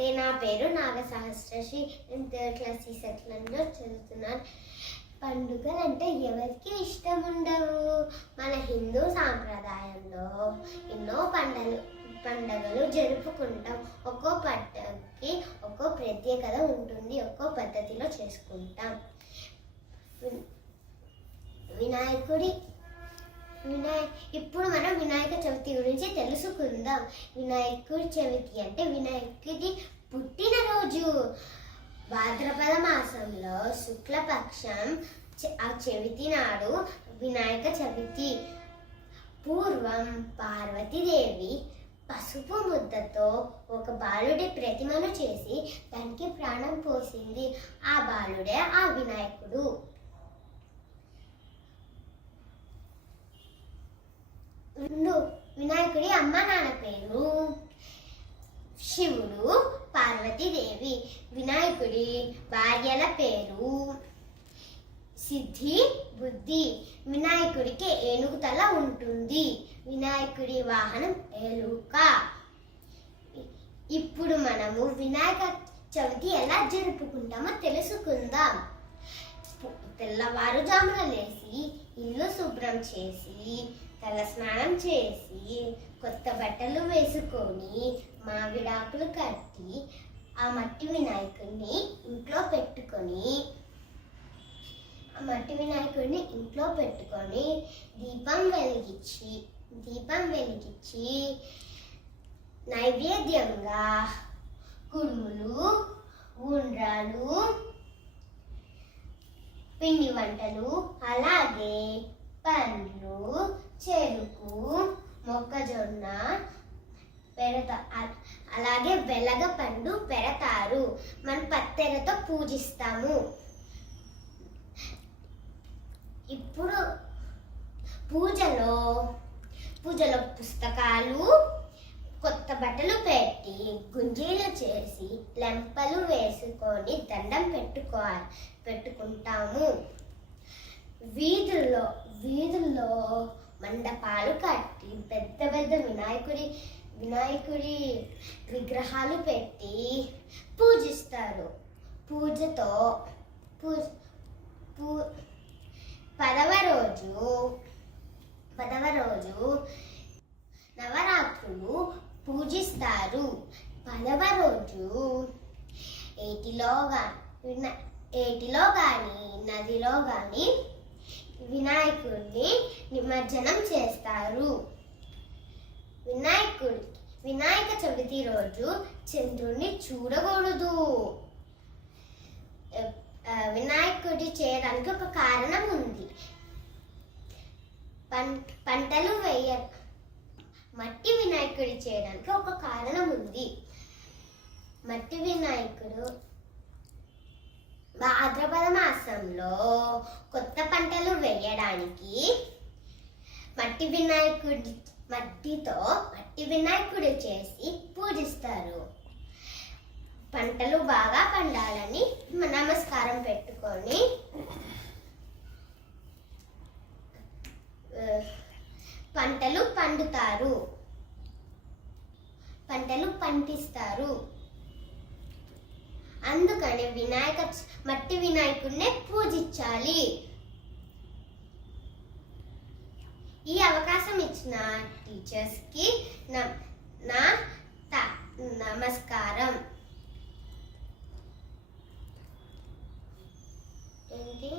నమస్తే, నా పేరు నాగసహస్రశ్రీ. నేను థర్డ్ క్లాస్ సెక్షన్లో చదువుతున్నాను. పండుగలు అంటే ఎవరికి ఇష్టం ఉండవు? మన హిందూ సాంప్రదాయంలో ఎన్నో పండుగలు జరుపుకుంటాం. ఒక్కో పండుగకి ఒక్కో ప్రత్యేకత ఉంటుంది, ఒక్కో పద్ధతిలో చేసుకుంటాం. ఇప్పుడు మనం వినాయక చవితి గురించి తెలుసుకుందాం. వినాయకుడి చవితి అంటే వినాయకుడి పుట్టినరోజు. భాద్రపద మాసంలో శుక్లపక్షం ఆ చవితి నాడు వినాయక చవితి. పూర్వం పార్వతీదేవి పసుపు ముద్దతో ఒక బాలుడి ప్రతిమను చేసి దానికి ప్రాణం పోసింది. ఆ బాలుడే ఆ వినాయకుడు. వినాయకుడి అమ్మ నాన్న పేరు శివుడు, పార్వతీదేవి. వినాయకుడి భార్యల పేరు సిద్ధి, బుద్ధి. వినాయకుడికి ఏనుగు తల ఉంటుంది. వినాయకుడి వాహనం ఎలుక. ఇప్పుడు మనము వినాయక చవితి ఎలా జరుపుకుంటామో తెలుసుకుందాం. తెల్లవారుజామున లేచి ఇల్లు శుభ్రం చేసి తల స్నానం చేసి కొత్త బట్టలు వేసుకొని మామిడాకులు కట్టి ఆ మట్టి వినాయకుడిని ఇంట్లో పెట్టుకొని దీపం వెలిగించి నైవేద్యంగా కుడుములు, ఉండ్రాలు, పిండి వంటలు, అలాగే పండ్లు, చెరుకు, మొక్కజొన్న అలాగే వెలగ పండు పెడతారు. మనం పత్తెరతో పూజిస్తాము. ఇప్పుడు పూజలో పుస్తకాలు, కొత్త బట్టలు పెట్టి గుంజీలు చేసి లెంపలు వేసుకొని దండం పెట్టుకుంటాము. వీధుల్లో మండపాలు కట్టి పెద్ద పెద్ద వినాయకుడి విగ్రహాలు పెట్టి పూజిస్తారు. పదవ రోజు నవరాత్రులు పూజిస్తారు. పదవ రోజు ఏటిలో కానీ నదిలో కానీ వినాయకుడిని నిమజ్జనం చేస్తారు. వినాయక చవితి రోజు చంద్రుడిని చూడకూడదు. వినాయకుడి చేయడానికి ఒక కారణం ఉంది. మట్టి వినాయకుడి చేయడానికి ఒక కారణం ఉంది. మట్టి వినాయకుడు భాద్రపద మాసంలో కొత్త పంటలు వేయడానికి మట్టి వినాయకుడు చేసి పూజిస్తారు. పంటలు బాగా పండాలని నమస్కారం పెట్టుకొని పంటలు పండిస్తారు. అందుకని మట్టి వినాయకుడినే పూజించాలి. ఈ అవకాశం ఇచ్చిన టీచర్స్కి నా నమస్కారం. ఏంటి?